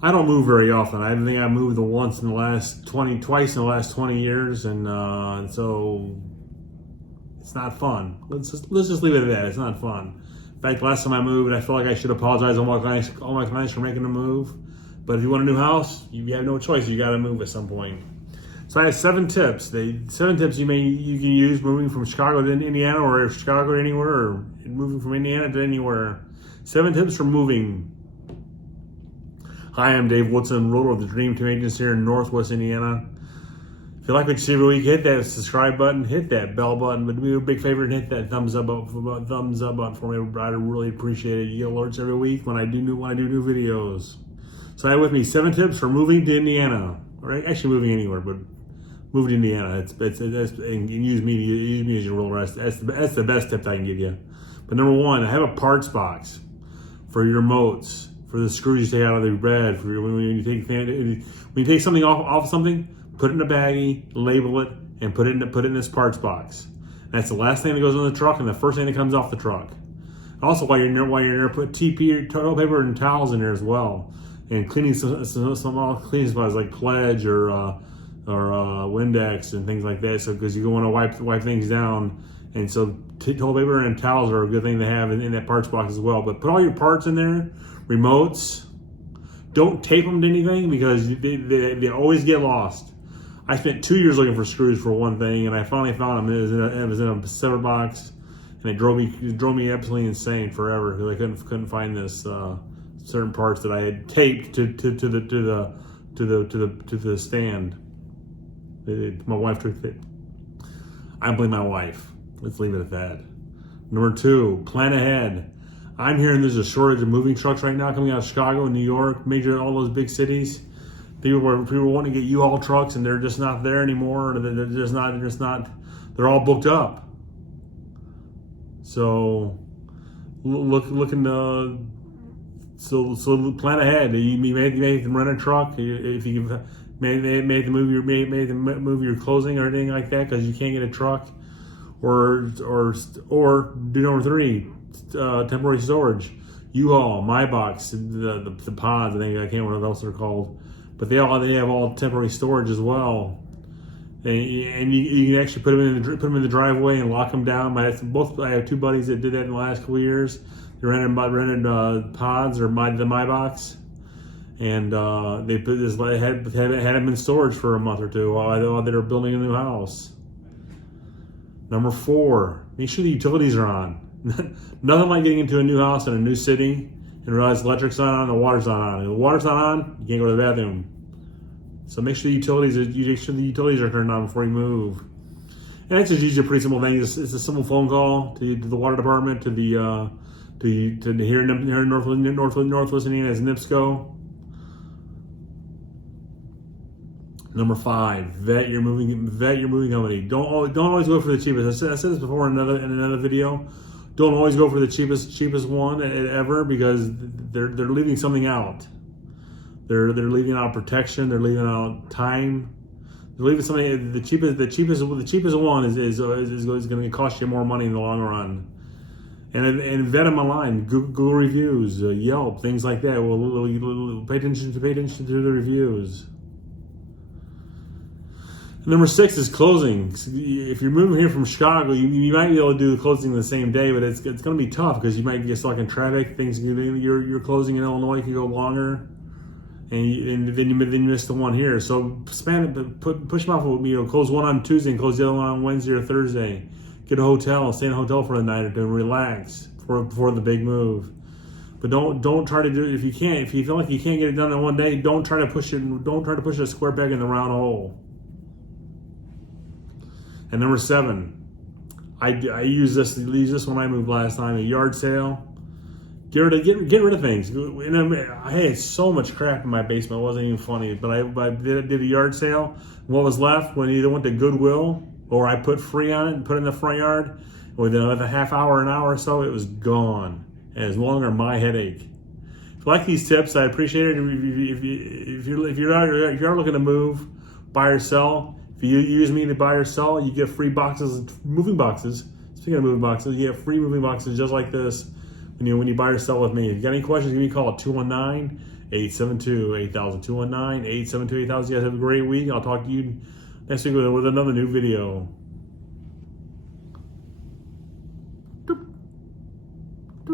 I don't move very often. I think I moved twice in the last 20 years, and so it's not fun. Let's just leave it at that. It's not fun. In fact, last time I moved, I felt like I should apologize to all my clients for making a move. But if you want a new house, you have no choice. You got to move at some point. So I have 7 tips. 7 tips you can use moving from Chicago to Indiana, or Chicago to anywhere, or moving from Indiana to anywhere. 7 tips for moving. Hi, I'm Dave Woodson, ruler of the Dream Team Agents here in Northwest Indiana. If you like what you see every week, hit that subscribe button, hit that bell button, but do me a big favor and hit that thumbs up button for me. I'd really appreciate it. You get alerts every week when I do new videos. So I have with me 7 tips for moving to Indiana, or actually moving anywhere, but move to Indiana. And use me as your ruler. That's the best tip I can give you. But number 1, have a parts box for your remotes, for the screws you take out of the bed, when you take something off something, put it in a baggie, label it, and put it in this parts box. That's the last thing that goes on the truck and the first thing that comes off the truck. Also, while you're there, put TP, toilet paper, and towels in there as well, and cleaning some cleaning supplies like Pledge or Windex and things like that. So because you want to wipe things down, and so toilet paper and towels are a good thing to have in that parts box as well. But put all your parts in there. Remotes, don't tape them to anything because they always get lost. I spent 2 years looking for screws for one thing, and I finally found them. It was in a separate box, and it drove me absolutely insane forever because I couldn't find this certain parts that I had taped to the stand. My wife took it. I blame my wife. Let's leave it at that. Number 2, plan ahead. I'm hearing there's a shortage of moving trucks right now coming out of Chicago, New York, all those big cities. People want to get U-Haul trucks, and they're just not there anymore. They're just not. They're all booked up. So so plan ahead. You may rent a truck if you may move your clothing or anything like that because you can't get a truck, or do number 3. Temporary storage, U-Haul, My Box, the pods. I can't remember what else they're called, but they have all temporary storage as well. And you can actually put them in the driveway and lock them down. I have 2 buddies that did that in the last couple of years. They rented pods or the My Box, and they had them in storage for a month or 2 while they were building a new house. Number 4, make sure the utilities are on. Nothing like getting into a new house in a new city and realize the electric's not on, the water's not on. If the water's not on, you can't go to the bathroom. So make sure the utilities are turned on before you move. And it's just usually a pretty simple thing. It's a simple phone call to the water department, to here in Northwest Indiana as NIPSCO. Number 5, vet your moving company. Don't always go for the cheapest. I said this before in another video. Don't always go for the cheapest one ever because they're leaving something out. They're leaving out protection. They're leaving out time. They're leaving something. The cheapest one is going to cost you more money in the long run. And vet them online. Google reviews, Yelp, things like that. Well, pay attention to the reviews. Number 6 is closing. If you're moving here from Chicago, you might be able to do the closing the same day, but it's going to be tough because you might get stuck in traffic. Your closing in Illinois can go longer, and then you miss the one here. So push them off. Close one on Tuesday and close the other one on Wednesday or Thursday. Get a hotel, stay in a hotel for the night or two, and relax before the big move. But don't try to do it if you can't. If you feel like you can't get it done in one day, don't try to push it. Don't try to push a square peg in the round hole. And number 7, I used this when I moved last time. A yard sale. Get rid of things. And I had so much crap in my basement. It wasn't even funny. But I did a yard sale. What was left when either went to Goodwill or I put free on it and put it in the front yard. Within a half hour, an hour or so, it was gone. And it was no longer my headache. If you like these tips, I appreciate it. If you're looking to move, buy or sell. If you use me to buy or sell, you get free moving boxes. Speaking of moving boxes, you get free moving boxes just like this when you buy or sell with me. If you got any questions, give me a call at 219-872-8000. 219-872-8000. You guys have a great week. I'll talk to you next week with another new video.